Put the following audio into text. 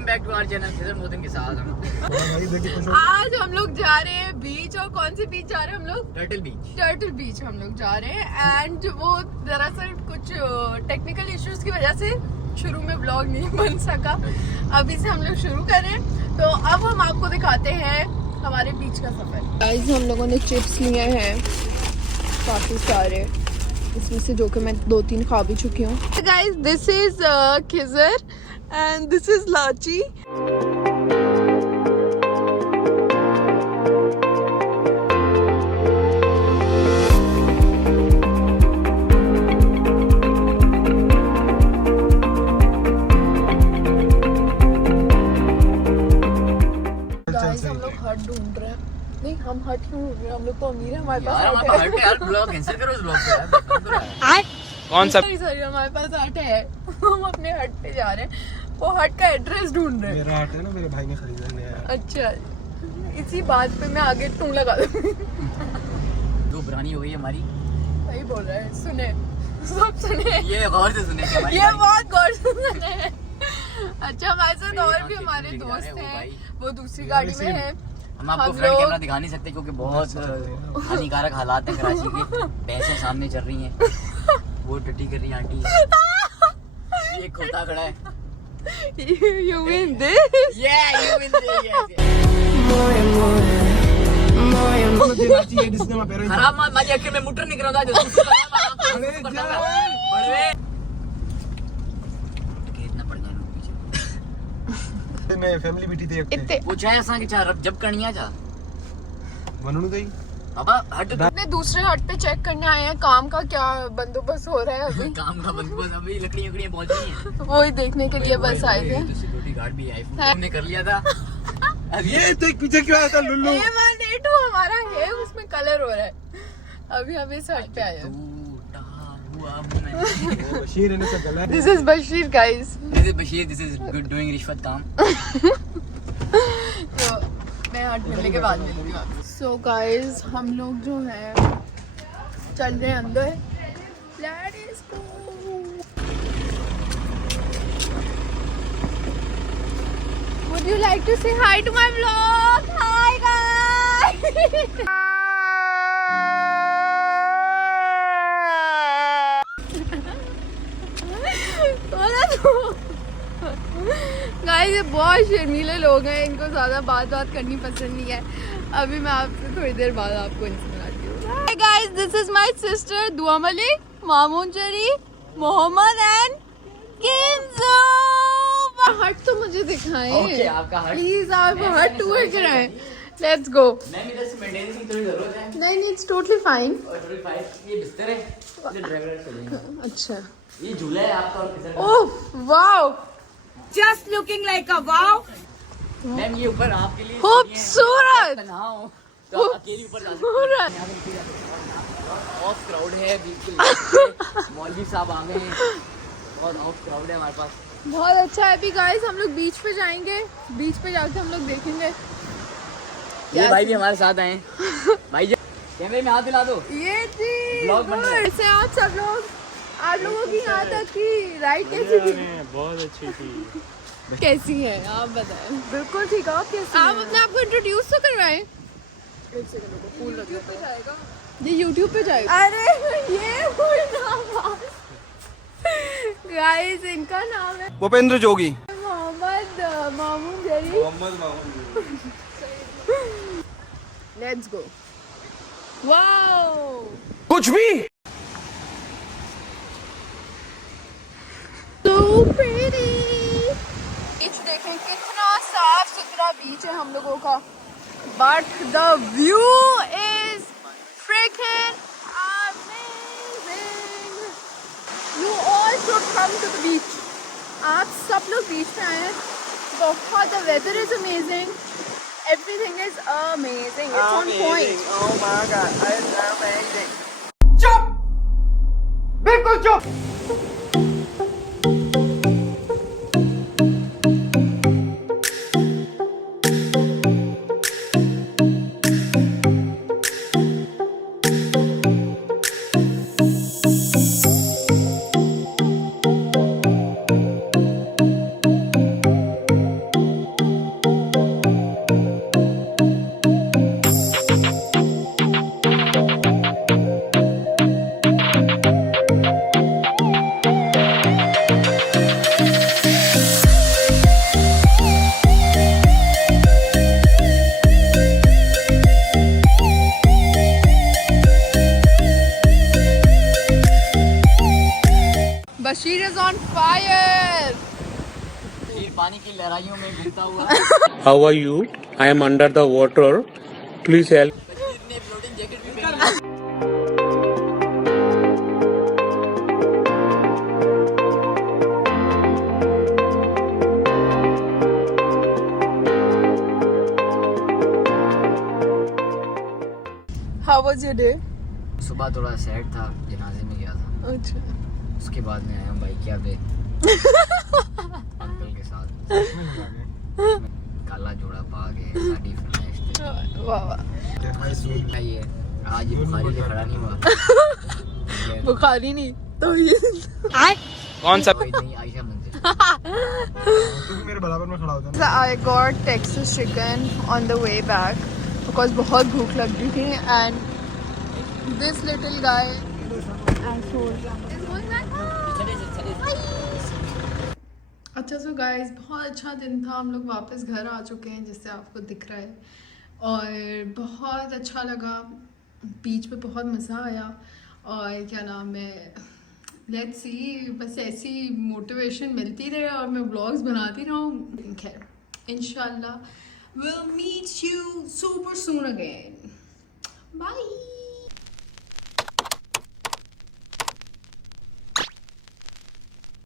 Welcome back to our channel Khizar Mohsin के साथ हम आज हम लोग जा रहे हैं बीच। और कौन सी बीच जा रहे हैं हम लोग? टर्टल बीच हम लोग जा रहे हैं। एंड वो दरअसल कुछ टेक्निकल इश्यूज की वजह से शुरू में व्लॉग नहीं बन सका। अभी से हम लोग शुरू करें तो अब हम आपको दिखाते हैं हमारे बीच का सफर। गाइस हम लोगों ने चिप्स लिए हैं काफी सारे, इसमें से जो कि मैं 2-3 खा भी चुकी हूँ। Guys this is Khizar and this is Lachi. हम लोग हट ढूंढ रहे हैं। नहीं हम हट क्यों ढूंढ रहे हैं? हम लोग तो अमीर है, हमारे पास हट है। यार ब्लॉग कैंसिल करो इस ब्लॉग से। कौन सा? सॉरी हमारे पास हट है। हम अपने हट पे जा रहे हैं। वो हट का एड्रेस ढूंढ रहे हैं। मेरा हट है ना, मेरे भाई ने खरीदा है। अच्छा इसी बात पे मैं आगे टूं लगा दूंगी। जो पुरानी हो गई हमारी। सही बोल रहा है, सुने सब सुने। ये गौर से सुने क्या भाई? ये बहुत गौर से सुने। अच्छा हमारे साथ और भी हमारे दोस्त हैं, वो दूसरी गाड़ी में है। हम आपको फ्रंट कैमरा दिखा नहीं सकते क्योंकि बहुत हानिकारक हालात हैं कराची के। पैसे सामने चल रही हैं, वो टट्टी कर रही है आंटी। ये खोता खड़ा है। You win this? Yeah, you win this. Yes. खराब मत मारी, आखिर में मुटर निकल रहा जो कितना पड़ जाए पीछे। मैं फैमिली बैठी थी इतने वो चाहे असा के चाह जब करनिया जा बनू गई। बाबा हट अपने दूसरे हट पे चेक करने आए हैं काम का क्या बंदोबस्त हो रहा है अभी। काम का बंदोबस्त अभी लकड़ियां पहुंच रही हैं। वही देखने के लिए बस आए थे। सिक्योरिटी गार्ड भी आई, हमने कर लिया था। ये देख पीछे क्यों आया था लुल्लू? A1A2 हमारा है, उसमें कलर हो रहा है। अभी हम इस हट पे आए हैं। बशीर है ना, सब गलत है। This is Bashir guys. This is good doing रिश्वत काम। तो मैं हट मिलने के बाद मिलूंगी आपसे। सो गाइस हम लोग जो है चल रहे हैं अंदर। Let's go. Would you like to say hi to my vlog? Hi guys. Guys ये बहुत शर्मीले लोग हैं, इनको ज़्यादा बात करनी पसंद नहीं है। अभी मैं आपसे थोड़ी देर बाद आपको इनसे मिलाती हूँ। Hi guys, this is my sister दुआ मलिक, मामून जरी, मोहम्मद एंड किंजो। हट तो मुझे दिखाएं। ओके आपका हट प्लीज आप हट टूर कराएं। Let's go. मैम इधर से मेंटेनेंस की थोड़ी जरूरत है। नहीं it's totally fine. Totally fine. ये बिस्तर है, ये ड्राइवर चलेगा। अच्छा ये झूला है आपका और किधर? Oh wow, just looking like a wow. Ma'am ये ऊपर आपके लिए खूबसूरत बनाओ तो अकेले ऊपर जा सकते हैं। ऑफ क्राउड है बिल्कुल। मौलवी साहब आ गए हैं और ऑफ क्राउड है हमारे पास। बहुत अच्छा है। अभी गाइस हम लोग बीच पे जाएंगे, बीच पे जाके हम लोग देखेंगे। ये भाई भी हमारे साथ आए हैं। भाई जी कैमरे में हाथ दिला दो। ये जी ब्लॉग बन रहा है। से आज सब लोग आप लोगों की यहाँ तक की राइड कैसी थी? बहुत अच्छी थी। कैसी है आप बताएं? बिल्कुल ठीक है। आप कैसी? आप अपने आप को इंट्रोड्यूस तो करवाएं। एक सेकंड रुको, फूल लग जाएगा। ये YouTube पे जाएगा। अरे ये गाइस इनका नाम है Bhupendra Jogi. Mohammad Mamun Jari. Let's go. Wow कुछ भी so pretty। बीच देखें कितना साफ सुथरा बीच है हम लोगों का, but the view is freaking amazing. You all should come to the beach. आप सब लोग बीच पे आए हैं। बहुत the weather is amazing. Everything is amazing. It's on point. Oh my god, it's amazing. चुप, बिल्कुल चुप। पानी की लहराइयों में घूमता हुआ। How are you? I am under the water. Please help. Kashmir ने फ्लोटिंग जैकेट भी पहनी है। How was your day? सुबह थोड़ा सैड था, जनाजे में गया था। अच्छा। उसके बाद में आया हूँ बाइकिया पे अंकल के साथ। काला जोड़ा पा के गाड़ी फरमाइश थे। वाह वाह। ये आज ये बुखारी से खड़ा नहीं हुआ। बुखारी नहीं तो ये कौन सा? कोई नहीं, आयशा मंदिर। तू मेरे बराबर में खड़ा होता है। I got Texas chicken on the way back because बहुत भूख लग रही थी and this little guy अच्छा सो गाइस बहुत अच्छा दिन था। हम लोग वापस घर आ चुके हैं जिससे आपको दिख रहा है और बहुत अच्छा लगा। बीच पे बहुत मज़ा आया और क्या नाम है, लेट्स सी, बस ऐसी मोटिवेशन मिलती रहे और मैं व्लॉग्स बनाती रहूँ। खैर इंशाल्लाह we'll meet you super soon again. Bye.